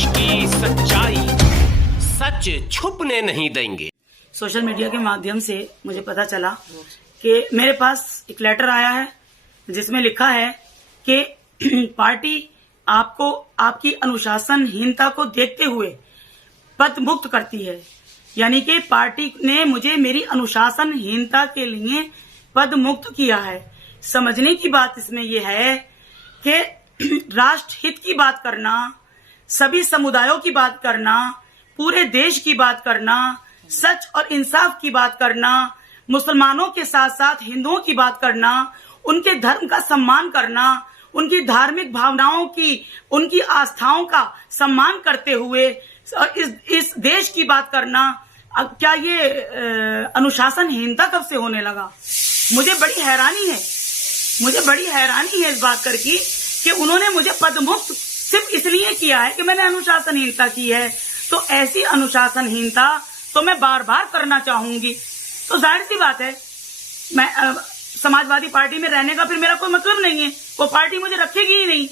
देश की सच्चाई सच छुपने नहीं देंगे। सोशल मीडिया के माध्यम से मुझे पता चला कि मेरे पास एक लेटर आया है जिसमें लिखा है कि पार्टी आपको आपकी अनुशासनहीनता को देखते हुए पद मुक्त करती है। यानी कि पार्टी ने मुझे मेरी अनुशासनहीनता के लिए पद मुक्त किया है। समझने की बात इसमें यह है कि राष्ट्र हित की बात करना, सभी समुदायों की बात करना, पूरे देश की बात करना, सच और इंसाफ की बात करना, मुसलमानों के साथ साथ हिंदुओं की बात करना, उनके धर्म का सम्मान करना, उनकी धार्मिक भावनाओं की, उनकी आस्थाओं का सम्मान करते हुए इस देश की बात करना, अब क्या ये अनुशासनहीनता कब से होने लगा? मुझे बड़ी हैरानी है इस बात कर की कि उन्होंने मुझे पदमुक्त सिर्फ इसलिए किया है कि मैंने अनुशासनहीनता की है। तो ऐसी अनुशासनहीनता तो मैं बार बार करना चाहूंगी। तो जाहिर सी बात है, मैं समाजवादी पार्टी में रहने का फिर मेरा कोई मतलब नहीं है। वो पार्टी मुझे रखेगी ही नहीं।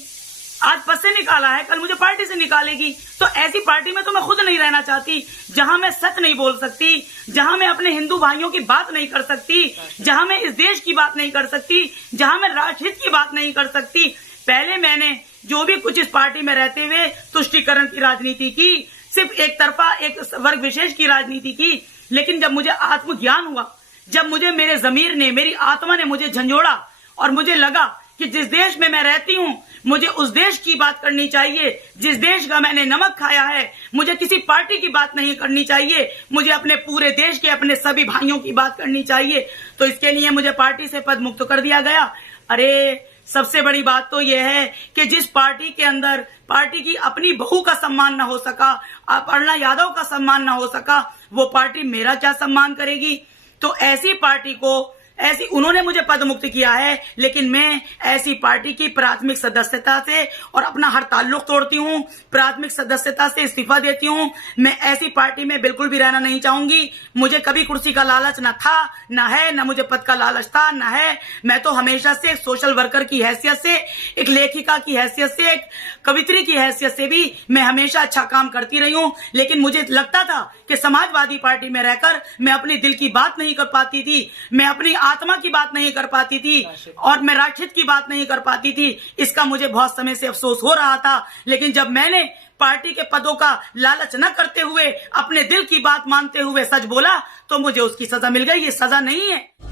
आज बस से निकाला है, कल मुझे पार्टी से निकालेगी। तो ऐसी पार्टी में तो मैं खुद नहीं रहना चाहती, जहां मैं सच नहीं बोल सकती, जहां मैं अपने हिंदू भाइयों की बात नहीं कर सकती, जहां मैं इस देश की बात नहीं कर सकती, जहां मैं राष्ट्रहित की बात नहीं कर सकती। पहले मैंने जो भी कुछ इस पार्टी में रहते हुए तुष्टीकरण की राजनीति की, सिर्फ एक तरफा एक वर्ग विशेष की राजनीति की। लेकिन जब मुझे आत्मज्ञान हुआ, जब मुझे मेरे जमीर ने, मेरी आत्मा ने मुझे झंझोड़ा और मुझे लगा कि जिस देश में मैं रहती हूँ मुझे उस देश की बात करनी चाहिए, जिस देश का मैंने नमक खाया है, मुझे किसी पार्टी की बात नहीं करनी चाहिए, मुझे अपने पूरे देश के अपने सभी भाइयों की बात करनी चाहिए। तो इसके लिए मुझे पार्टी से पद मुक्त कर दिया गया। अरे सबसे बड़ी बात तो यह है कि जिस पार्टी के अंदर पार्टी की अपनी बहू का सम्मान न हो सका, अपर्णा यादव का सम्मान न हो सका, वो पार्टी मेरा क्या सम्मान करेगी? तो ऐसी पार्टी को, ऐसी उन्होंने मुझे पद मुक्त किया है, लेकिन मैं ऐसी पार्टी की प्राथमिक सदस्यता से और अपना हर ताल्लुक तोड़ती हूँ, प्राथमिक सदस्यता से इस्तीफा देती हूँ। मैं ऐसी पार्टी में बिल्कुल भी रहना नहीं चाहूंगी। मुझे कभी कुर्सी का लालच न था, न है, न मुझे पद का लालच था, न है। मैं तो हमेशा से एक सोशल वर्कर की हैसियत से, एक लेखिका की हैसियत से, एक कवित्री की हैसियत से भी मैं हमेशा अच्छा काम करती रही हूँ। लेकिन मुझे लगता था कि समाजवादी पार्टी में रहकर मैं अपने दिल की बात नहीं कर पाती थी, मैं अपनी आत्मा की बात नहीं कर पाती थी और मैं राष्ट्रहित की बात नहीं कर पाती थी। इसका मुझे बहुत समय से अफसोस हो रहा था। लेकिन जब मैंने पार्टी के पदों का लालच न करते हुए अपने दिल की बात मानते हुए सच बोला तो मुझे उसकी सजा मिल गई। ये सजा नहीं है।